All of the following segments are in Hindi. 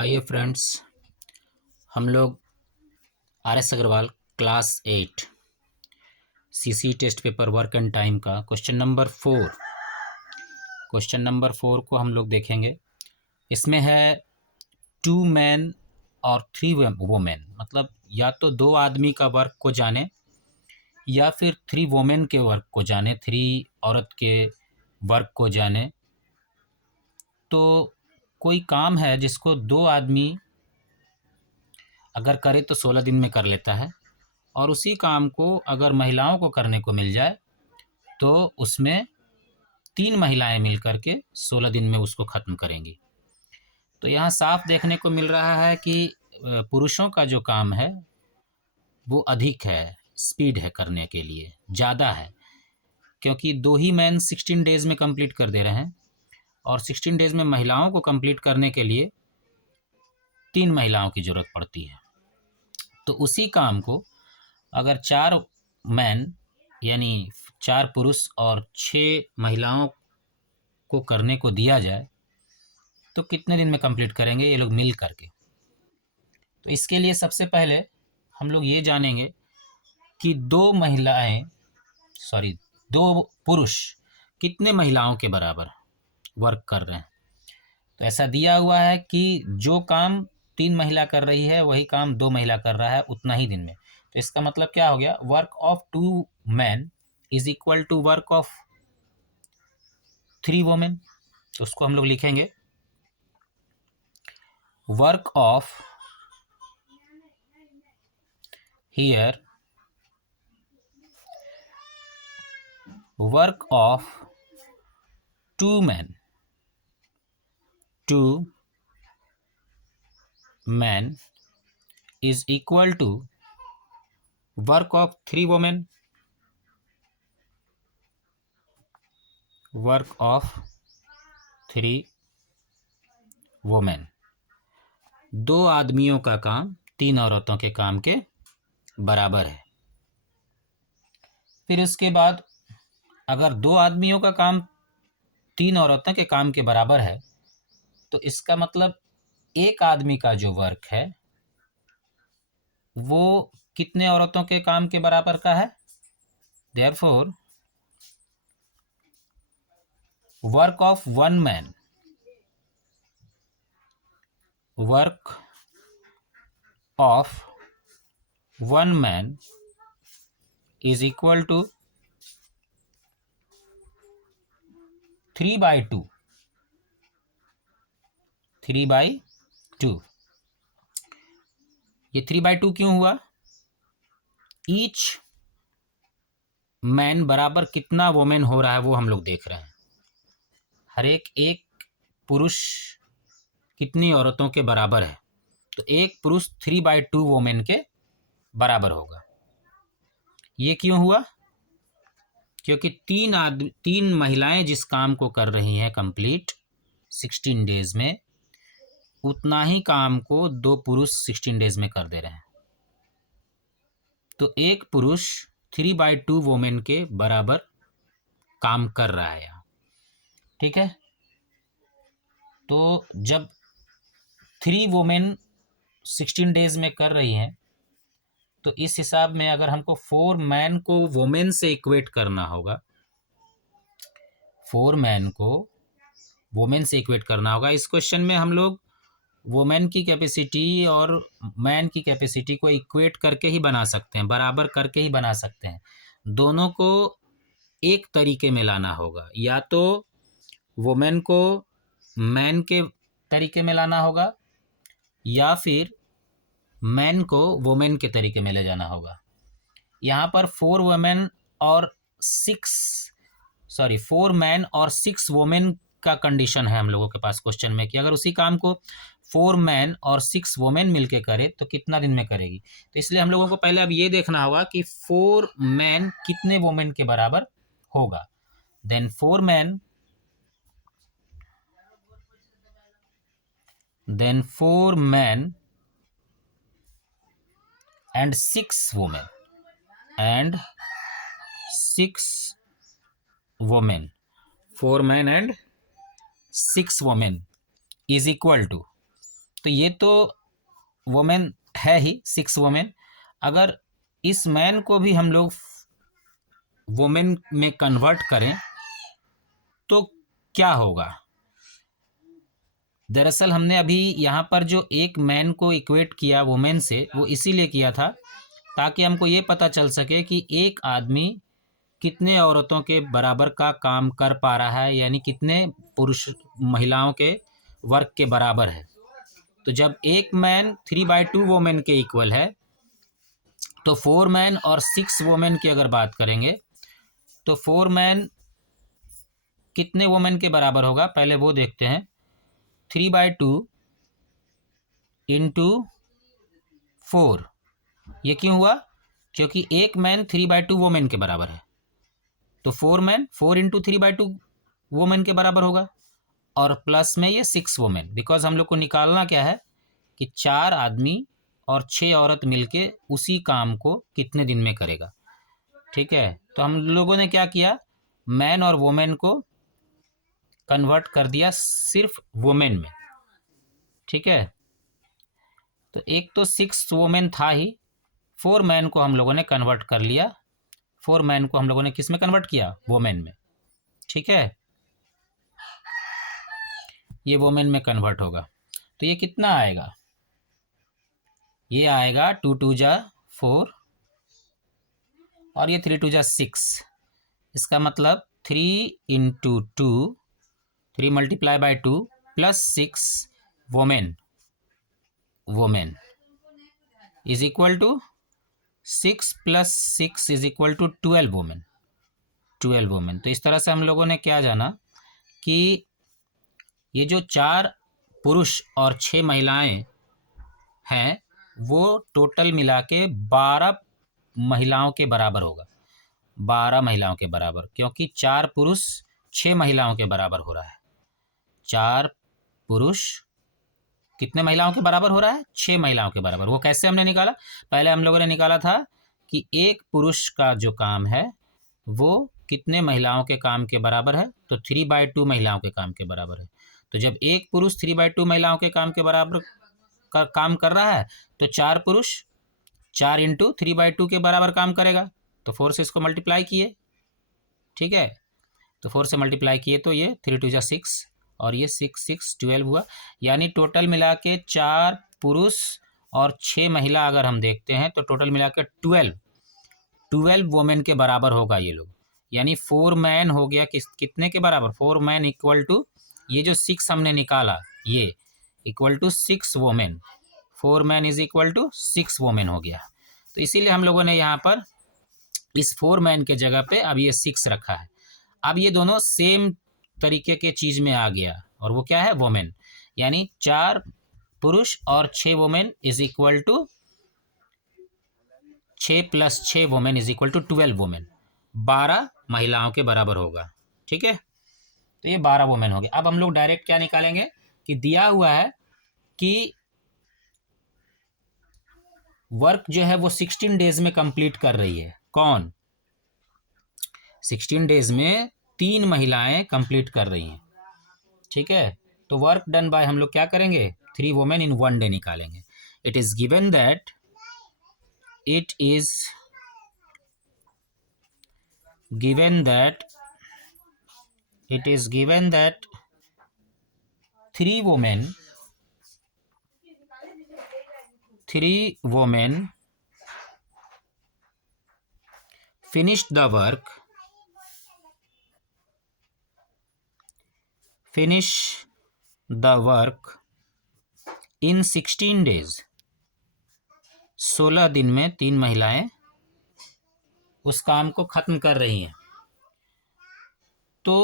आइए फ्रेंड्स, हम लोग R S. Agarwal class 8 CC test paper work and time का क्वेश्चन नंबर 4 को हम लोग देखेंगे। इसमें है 2 मैन और 3 वुमेन, मतलब या तो 2 आदमी का वर्क को जाने या फिर 3 वुमेन के वर्क को जाने, 3 औरत के वर्क को जाने। तो कोई काम है जिसको 2 आदमी अगर करे तो 16 दिन में कर लेता है, और उसी काम को अगर महिलाओं को करने को मिल जाए तो उसमें 3 महिलाएं मिलकर के 16 दिन में उसको ख़त्म करेंगी। तो यहाँ साफ देखने को मिल रहा है कि पुरुषों का जो काम है वो अधिक है, स्पीड है करने के लिए ज़्यादा है, क्योंकि 2 ही मैन 16 डेज़ में कंप्लीट कर दे रहे हैं और 16 डेज़ में महिलाओं को कंप्लीट करने के लिए 3 महिलाओं की ज़रूरत पड़ती है। तो उसी काम को अगर 4 मैन यानी 4 पुरुष और 6 महिलाओं को करने को दिया जाए तो कितने दिन में कंप्लीट करेंगे ये लोग मिल करके। तो इसके लिए सबसे पहले हम लोग ये जानेंगे कि 2 पुरुष कितने महिलाओं के बराबर वर्क कर रहे हैं। तो ऐसा दिया हुआ है कि जो काम 3 महिला कर रही है वही काम 2 महिला कर रहा है उतना ही दिन में। तो इसका मतलब क्या हो गया, work of 2 man is equal to work of 3 women. तो उसको हम लोग लिखेंगे work of here work of 2 men is equal to work of 3 women, work of 3 women। 2 आदमियों का काम 3 औरतों के काम के बराबर है। फिर उसके बाद अगर 2 आदमियों का काम 3 औरतों के काम के बराबर है तो इसका मतलब एक आदमी का जो वर्क है वो कितने औरतों के काम के बराबर का है। Therefore work of 1 man, work of 1 man is equal to 3/2। 3/2 ये 3/2 क्यों हुआ? ईच मैन बराबर कितना वोमेन हो रहा है वो हम लोग देख रहे हैं। हर एक पुरुष कितनी औरतों के बराबर है, तो एक पुरुष 3/2 वोमेन के बराबर होगा। ये क्यों हुआ? क्योंकि 3 महिलाएं जिस काम को कर रही हैं कंप्लीट 16 डेज में, उतना ही काम को 2 पुरुष 16 डेज में कर दे रहे हैं। तो एक पुरुष 3/2 वोमेन के बराबर काम कर रहा है यहाँ, ठीक है। तो जब 3 वोमेन 16 डेज में कर रही हैं तो इस हिसाब में अगर हमको 4 मैन को वोमेन से इक्वेट करना होगा, 4 मैन को वोमेन से इक्वेट करना होगा। इस क्वेश्चन में हम लोग वोमेन की कैपेसिटी और मैन की कैपेसिटी को इक्वेट करके ही बना सकते हैं, बराबर करके ही बना सकते हैं। दोनों को एक तरीके में लाना होगा, या तो वोमेन को मैन के तरीके में लाना होगा या फिर मैन को वोमेन के तरीके में ले जाना होगा। यहाँ पर 4 मैन और 6 वोमेन का कंडीशन है हम लोगों के पास क्वेश्चन में कि अगर उसी काम को 4 मैन और 6 वोमेन मिलके करे तो कितना दिन में करेगी। तो इसलिए हम लोगों को पहले अब ये देखना होगा कि 4 मैन कितने वोमेन के बराबर होगा। Then 4 man and 6 women 4 men and 6 women is equal to तो ये तो वोमेन है ही, 6 वोमेन। अगर इस मैन को भी हम लोग वोमेन में कन्वर्ट करें तो क्या होगा? दरअसल हमने अभी यहाँ पर जो एक मैन को इक्वेट किया वुमेन से, वो इसीलिए किया था ताकि हमको ये पता चल सके कि एक आदमी कितने औरतों के बराबर का काम कर पा रहा है, यानी कितने पुरुष महिलाओं के वर्क के बराबर है। तो जब एक मैन 3/2 वोमेन के इक्वल है, तो 4 मैन और 6 वोमेन की अगर बात करेंगे तो 4 मैन कितने वोमेन के बराबर होगा, पहले वो देखते हैं। 3/2 इंटू 4, ये क्यों हुआ? क्योंकि एक मैन 3/2 वोमेन के बराबर है, तो 4 मैन 4 इंटू 3/2 वोमेन के बराबर होगा, और प्लस में ये 6 वोमेन, बिकॉज हम लोग को निकालना क्या है कि 4 आदमी और 6 औरत मिलके उसी काम को कितने दिन में करेगा। ठीक है, तो हम लोगों ने क्या किया, मैन और वोमेन को कन्वर्ट कर दिया सिर्फ वोमेन में। ठीक है, तो एक तो 6 वोमेन था ही, 4 मैन को हम लोगों ने कन्वर्ट कर लिया। 4 मैन को हम लोगों ने किस में कन्वर्ट किया? वोमेन में। ठीक है, ये वोमेन में कन्वर्ट होगा, तो ये कितना आएगा? ये आएगा 2 2 जा 4 और ये 3 2 जा 6। इसका मतलब 3 into 2, 3 multiply by 2 plus 6 women, women is equal to 6 plus 6 is equal to 12 women, 12 women. तो इस तरह से हम लोगों ने क्या जाना कि ये जो 4 पुरुष और 6 महिलाएं हैं वो टोटल मिला के 12 महिलाओं के बराबर होगा, 12 महिलाओं के बराबर, क्योंकि 4 पुरुष 6 महिलाओं के बराबर हो रहा है। 4 पुरुष कितने महिलाओं के बराबर हो रहा है? 6 महिलाओं के बराबर। वो कैसे हमने निकाला? पहले हम लोगों ने निकाला था कि एक पुरुष का जो काम है वो कितने महिलाओं के काम के बराबर है, तो 3/2 महिलाओं के काम के बराबर है। तो जब एक पुरुष 3/2 महिलाओं के काम के बराबर का काम कर रहा है, तो 4 पुरुष 4 इंटू 3/2 के बराबर काम करेगा, तो 4 से इसको मल्टीप्लाई किए। ठीक है, तो 4 से मल्टीप्लाई किए तो ये 3 2 जा 6 और ये 6 6 12 हुआ, यानी टोटल मिला के 4 पुरुष और 6 महिला अगर हम देखते हैं तो टोटल मिला के 12 वोमेन के बराबर होगा ये लोग। यानी 4 मैन हो गया कितने के बराबर? 4 मैन इक्वल टू ये जो 6 हमने निकाला ये equal to 6 women. 4 man is equal to 6 women हो गया। तो इसीलिए हम लोगों ने यहाँ पर इस 4 मैन के जगह पे अब ये 6 रखा है। अब ये दोनों सेम तरीके के चीज़ में आ गया, और वो क्या है? वोमेन। यानी 4 पुरुष और 6 women is equal to 6 plus 6 women is equal to 12 women, 12 महिलाओं के बराबर होगा। ठीक है, तो ये 12 वोमेन हो गए। अब हम लोग डायरेक्ट क्या निकालेंगे कि दिया हुआ है कि वर्क जो है वो 16 डेज में कंप्लीट कर रही है। कौन? 16 डेज में 3 महिलाएं कंप्लीट कर रही हैं। ठीक है, तो वर्क डन बाय हम लोग क्या करेंगे? 3 वोमेन इन 1 डे निकालेंगे। It is given that 3 women finished the work in 16 days। 16 दिन में 3 महिलाएं उस काम को खत्म कर रही हैं। तो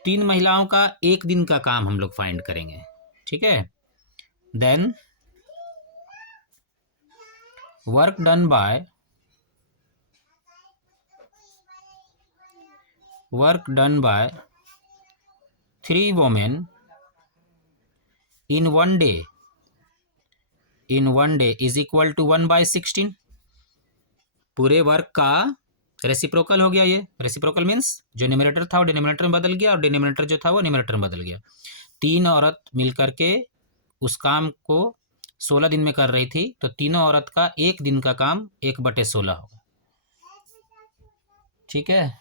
3 महिलाओं का एक दिन का काम हम लोग फाइंड करेंगे। ठीक है, then work done by 3 women in 1 day is equal to 1/16। पूरे वर्क का रेसिप्रोकल हो गया। ये रेसिप्रोकल मीन्स जो न्यूमरेटर था वो डिनोमिनेटर में बदल गया और डिनोमिनेटर जो था वो न्यूमरेटर में बदल गया। 3 औरत मिल करके उस काम को 16 दिन में कर रही थी, तो तीनों औरत का एक दिन का काम 1/16 होगा। ठीक है,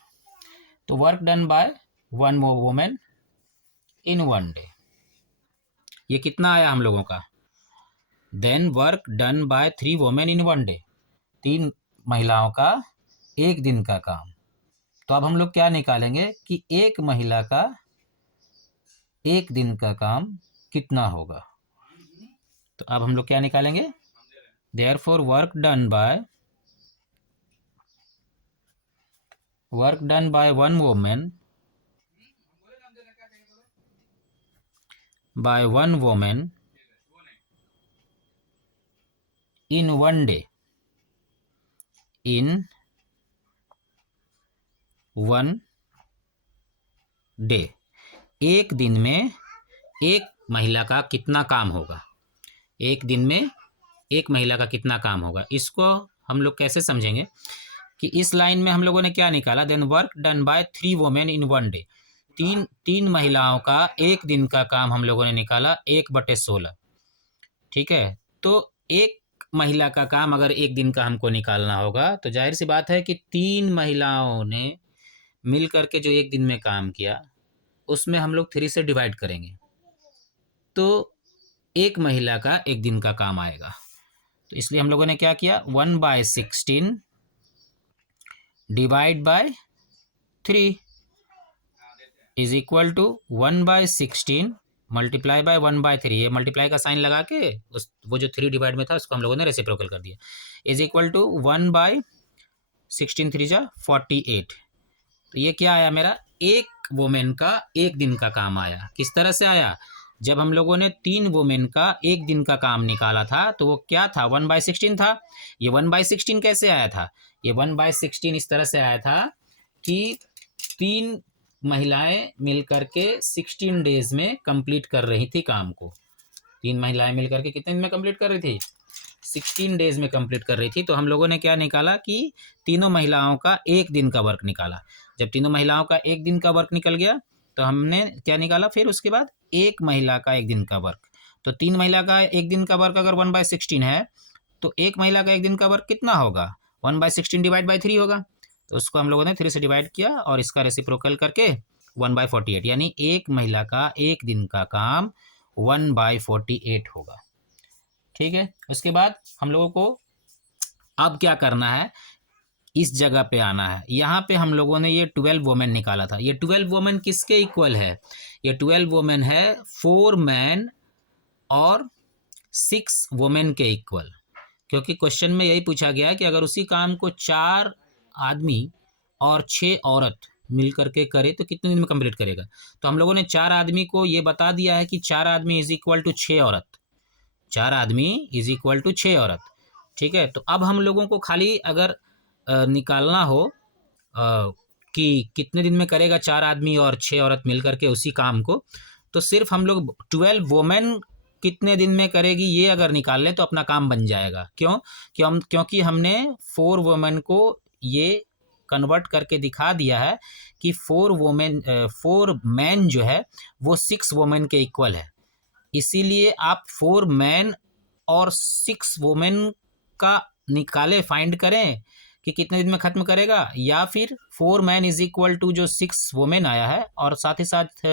तो work done by 1 women in 1 day, ये कितना आया हम लोगों का। Then work done by 3 women in 1 day, 3 महिलाओं का एक दिन का काम। तो अब हम लोग क्या निकालेंगे कि एक महिला का एक दिन का काम कितना होगा। तो अब हम लोग क्या निकालेंगे, therefore work done by 1 women by 1 woman in 1 day, in 1 day, एक दिन में एक महिला का कितना काम होगा, एक दिन में एक महिला का कितना काम होगा। इसको हम लोग कैसे समझेंगे कि इस लाइन में हम लोगों ने क्या निकाला, then work done by 3 women in 1 day, तीन महिलाओं का एक दिन का काम हम लोगों ने निकाला 1/16। ठीक है, तो एक महिला का काम अगर एक दिन का हमको निकालना होगा तो जाहिर सी बात है कि 3 महिलाओं ने मिल करके जो एक दिन में काम किया उसमें हम लोग 3 से डिवाइड करेंगे, तो एक महिला का एक दिन का काम आएगा। तो इसलिए हम लोगों ने क्या किया, 1/16 divide by 3 is equal to 1/16 multiply by 1/3, ये मल्टीप्लाई का साइन लगा के उस वो जो 3 डिवाइड में था उसको हम लोगों ने रेसिप्रोकल कर दिया, इज इक्वल टू 1/16 3 जा 48। तो ये क्या आया मेरा, एक वुमेन का एक दिन का काम आया। किस तरह से आया, जब हम लोगों ने 3 वुमेन का एक दिन का काम निकाला था तो वो क्या था, 1/16 था। ये 1/16 कैसे आया था, ये 1/16 इस तरह से आया था कि 3 महिलाएं मिलकर के 16 डेज में कंप्लीट कर रही थी काम को। 3 महिलाएं मिलकर के कितने दिन में कंप्लीट कर रही थी, 16 डेज में कंप्लीट कर रही थी। तो हम लोगों ने क्या निकाला कि तीनों महिलाओं का एक दिन का वर्क निकाला। जब तीनों महिलाओं का एक दिन का वर्क निकल गया तो हमने क्या निकाला, फिर उसके बाद एक महिला का एक दिन का वर्क। तो 3 महिला का एक दिन का वर्क अगर 1/16 है तो एक महिला का एक दिन का वर्क कितना होगा, 1/16 डिवाइड बाई 3 होगा। तो उसको हम लोगों ने 3 से डिवाइड किया और इसका रेसिप्रोकल करके 1/48, यानी एक महिला का एक दिन का काम 1/48 होगा। ठीक है, उसके बाद हम लोगों को अब क्या करना है, इस जगह पे आना है। यहाँ पे हम लोगों ने ये 12 वुमेन निकाला था। ये 12 वुमेन किसके इक्वल है, ये 12 वुमेन है 4 मैन और 6 वुमेन के इक्वल, क्योंकि क्वेश्चन में यही पूछा गया है कि अगर उसी काम को 4 आदमी और 6 औरत मिल करके करे तो कितने दिन में कंप्लीट करेगा। तो हम लोगों ने 4 आदमी को ये बता दिया है कि 4 आदमी इज इक्वल टू 6 औरत, 4 आदमी इज इक्वल टू 6 औरत। ठीक है, तो अब हम लोगों को खाली अगर निकालना हो कि कितने दिन में करेगा 4 आदमी और 6 औरत मिल करके उसी काम को, तो सिर्फ हम लोग 12 वुमेन कितने दिन में करेगी ये अगर निकाल लें तो अपना काम बन जाएगा। क्यों, क्योंकि हमने 4 वुमेन को ये कन्वर्ट करके दिखा दिया है कि 4 मैन जो है वो 6 वुमेन के इक्वल है। इसीलिए आप 4 मैन और 6 वुमेन का निकाले, फाइंड करें कि कितने दिन में खत्म करेगा, या फिर 4 मैन इज इक्वल टू जो 6 वुमेन आया है और साथ ही साथ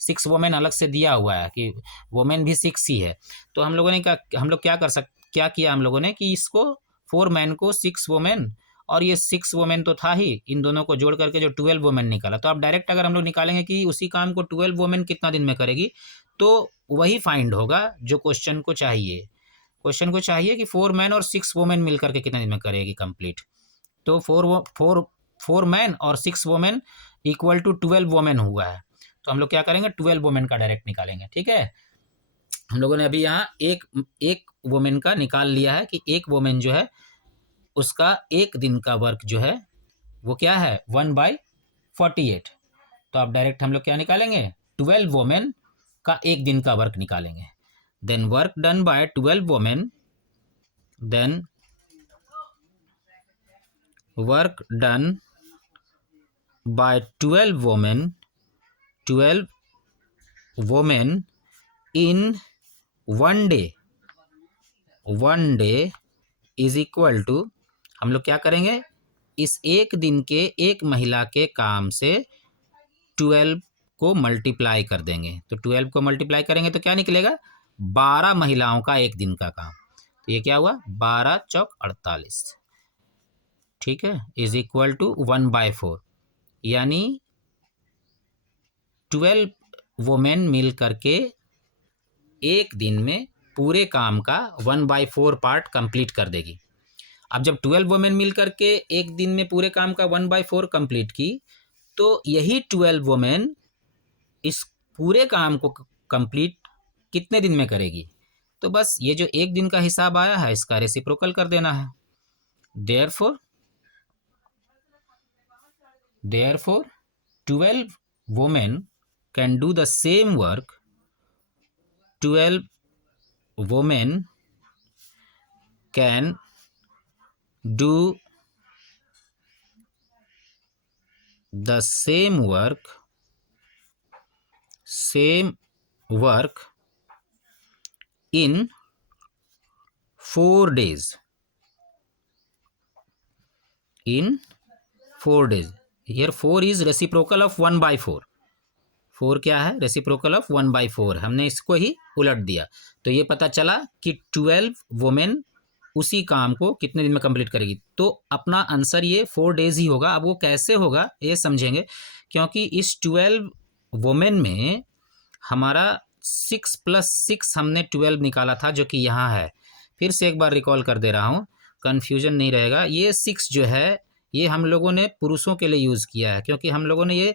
6 वुमेन अलग से दिया हुआ है कि वुमेन भी 6 ही है। तो हम लोगों ने हम लोग क्या किया हम लोगों ने कि इसको 4 मैन को 6 वुमेन और ये 6 वुमेन तो था ही, इन दोनों को जोड़ करके जो 12 वुमेन निकाला। तो अब डायरेक्ट अगर हम लोग निकालेंगे कि उसी काम को 12 वुमेन कितना दिन में करेगी तो वही फाइंड होगा जो क्वेश्चन को चाहिए। क्वेश्चन को चाहिए कि 4 मैन और 6 वुमेन मिल करके कितने दिन में करेगी कंप्लीट। तो 4 मैन और 6 वुमेन इक्वल टू 12 वुमेन हुआ है। तो हम लोग क्या करेंगे, 12 वुमेन का डायरेक्ट निकालेंगे। ठीक है, हम लोगों ने अभी यहाँ एक वुमेन का निकाल लिया है कि एक वुमेन जो है उसका एक दिन का वर्क जो है वो क्या है 1/48। तो अब डायरेक्ट हम लोग क्या निकालेंगे, 12 वुमेन का एक दिन का वर्क निकालेंगे। Then work done by 12 women, then work done by 12 women in one day is equal to, हम लोग क्या करेंगे, इस एक दिन के एक महिला के काम से 12 को मल्टीप्लाई कर देंगे। तो 12 को मल्टीप्लाई करेंगे तो क्या निकलेगा, 12 महिलाओं का एक दिन का काम। तो ये क्या हुआ, 12 चौक 48, ठीक है, इज इक्वल टू 1/4, यानी 12 वुमेन मिल करके एक दिन में पूरे काम का 1/4 पार्ट कंप्लीट कर देगी। अब जब 12 वुमेन मिल करके एक दिन में पूरे काम का 1/4 कंप्लीट की, तो यही 12 वुमेन इस पूरे काम को कंप्लीट कितने दिन में करेगी, तो बस ये जो एक दिन का हिसाब आया है इसका रेसिप्रोकल कर देना है। Therefore 12 women can do the same work, 12 women can do the same work in 4 days. In 4 days. Here 4 is reciprocal of 1/4. 4 क्या है, रेसिप्रोकल ऑफ 1/4। हमने इसको ही उलट दिया, तो ये पता चला कि 12 वुमेन उसी काम को कितने दिन में कंप्लीट करेगी। तो अपना आंसर ये 4 डेज ही होगा। अब वो कैसे होगा ये समझेंगे, क्योंकि इस 12 वुमेन में हमारा 6 + 6 हमने 12 निकाला था, जो कि यहाँ है। फिर से एक बार रिकॉल कर दे रहा हूँ, कन्फ्यूजन नहीं रहेगा। ये 6 जो है ये हम लोगों ने पुरुषों के लिए यूज़ किया है, क्योंकि हम लोगों ने ये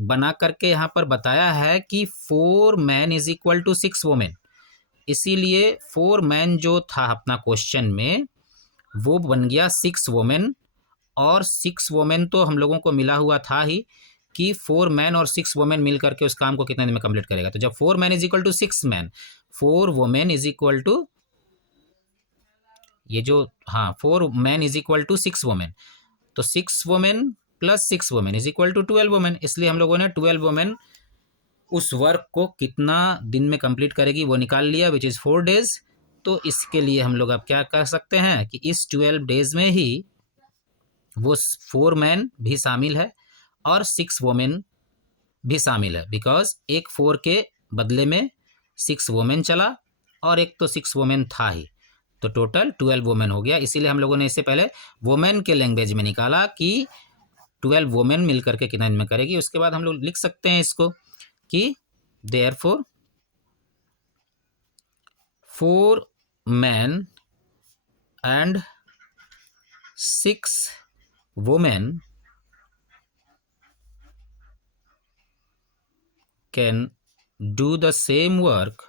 बना करके यहाँ पर बताया है कि 4 man is equal to 6 women. इसीलिए 4 मैन जो था अपना क्वेश्चन में वो बन गया 6 वुमेन, और 6 वुमेन तो हम लोगों को मिला हुआ था ही कि 4 मैन और 6 वुमेन मिल करके उस काम को कितने दिन में कंप्लीट करेगा। तो जब 4 man is equal to 6 man, 4 women is equal to, ये जो, हाँ, 4 man is equal to 6 women, तो 6 women plus 6 women is equal to 12 women. इसलिए हम लोगों ने 12 वुमेन उस वर्क को कितना दिन में कंप्लीट करेगी वो निकाल लिया, विच इज़ 4 डेज। तो इसके लिए हम लोग अब क्या कर सकते हैं कि इस 12 डेज में ही वो 4 मैन भी शामिल है और 6 वुमेन भी शामिल है, बिकॉज एक 4 के बदले में 6 वुमेन चला और एक तो 6 वुमेन था ही, तो टोटल 12 वुमेन हो गया। इसीलिए हम लोगों ने इससे पहले वुमेन के लैंग्वेज में निकाला कि 12 वुमेन मिल करके कितना दिन में करेगी। उसके बाद हम लोग लिख सकते हैं इसको कि therefore 4 man and 6 women can do the same work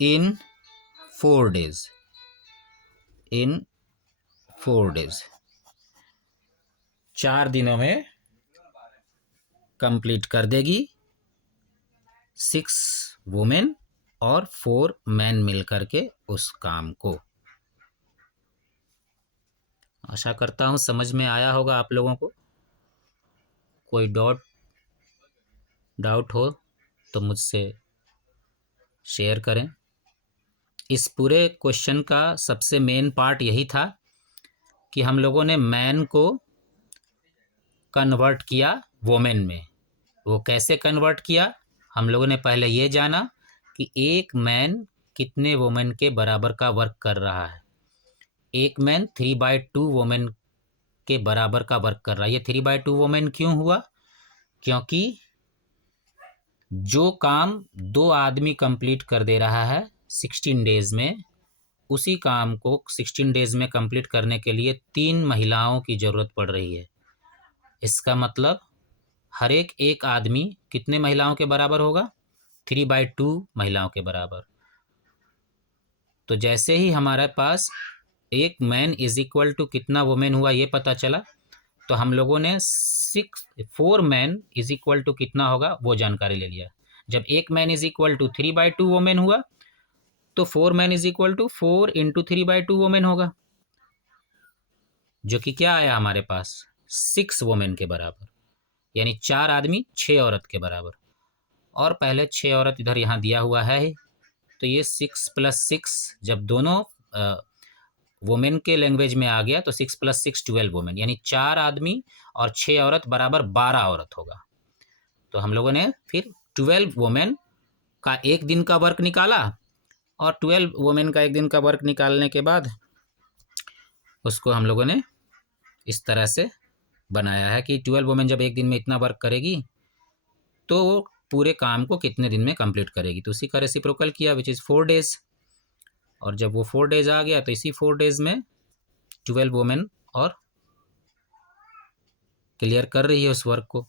in 4 days. In 4 days, 4 दिनों में कंप्लीट कर देगी 6 वुमेन और 4 मैन मिल करके उस काम को। आशा करता हूँ समझ में आया होगा आप लोगों को। कोई डाउट हो तो मुझसे शेयर करें। इस पूरे क्वेश्चन का सबसे मेन पार्ट यही था कि हम लोगों ने मैन को कन्वर्ट किया वोमेन में। वो कैसे कन्वर्ट किया, हम लोगों ने पहले ये जाना कि एक मैन कितने वोमेन के बराबर का वर्क कर रहा है। एक मैन 3/2 वोमेन के बराबर का वर्क कर रहा है। ये 3/2 वोमेन क्यों हुआ, क्योंकि जो काम 2 आदमी कंप्लीट कर दे रहा है 16 डेज में, उसी काम को 16 डेज में कंप्लीट करने के लिए 3 महिलाओं की ज़रूरत पड़ रही है। इसका मतलब हर एक आदमी कितने महिलाओं के बराबर होगा, 3/2 महिलाओं के बराबर। तो जैसे ही हमारे पास एक मैन इज इक्वल टू कितना वुमेन हुआ ये पता चला, तो हम लोगों ने 4 मैन इज इक्वल टू कितना होगा वो जानकारी ले लिया। जब एक man is equal to 3/2 women हुआ तो 4 man is equal to 4 × 3/2 women होगा। जो कि क्या आया हमारे पास 6 वोमेन के बराबर, यानी 4 आदमी 6 औरत के बराबर। और पहले 6 औरत इधर यहाँ दिया हुआ है ही, तो ये 6 + 6 जब दोनों वोमेन के लैंग्वेज में आ गया तो 6 + 6 12 वोमेन, यानी 4 आदमी और 6 औरत बराबर 12 औरत होगा। तो हम लोगों ने फिर 12 वोमेन का एक दिन का वर्क निकाला, और 12 वोमेन का एक दिन का वर्क निकालने के बाद उसको हम लोगों ने इस तरह से बनाया है कि 12 वोमेन जब एक दिन में इतना वर्क करेगी तो वो पूरे काम को कितने दिन में कंप्लीट करेगी, तो उसी का रेसिप्रोकल किया, विच इज़ 4 डेज। और जब वो 4 डेज आ गया तो इसी 4 डेज में 12 वोमेन और क्लियर कर रही है उस वर्क को।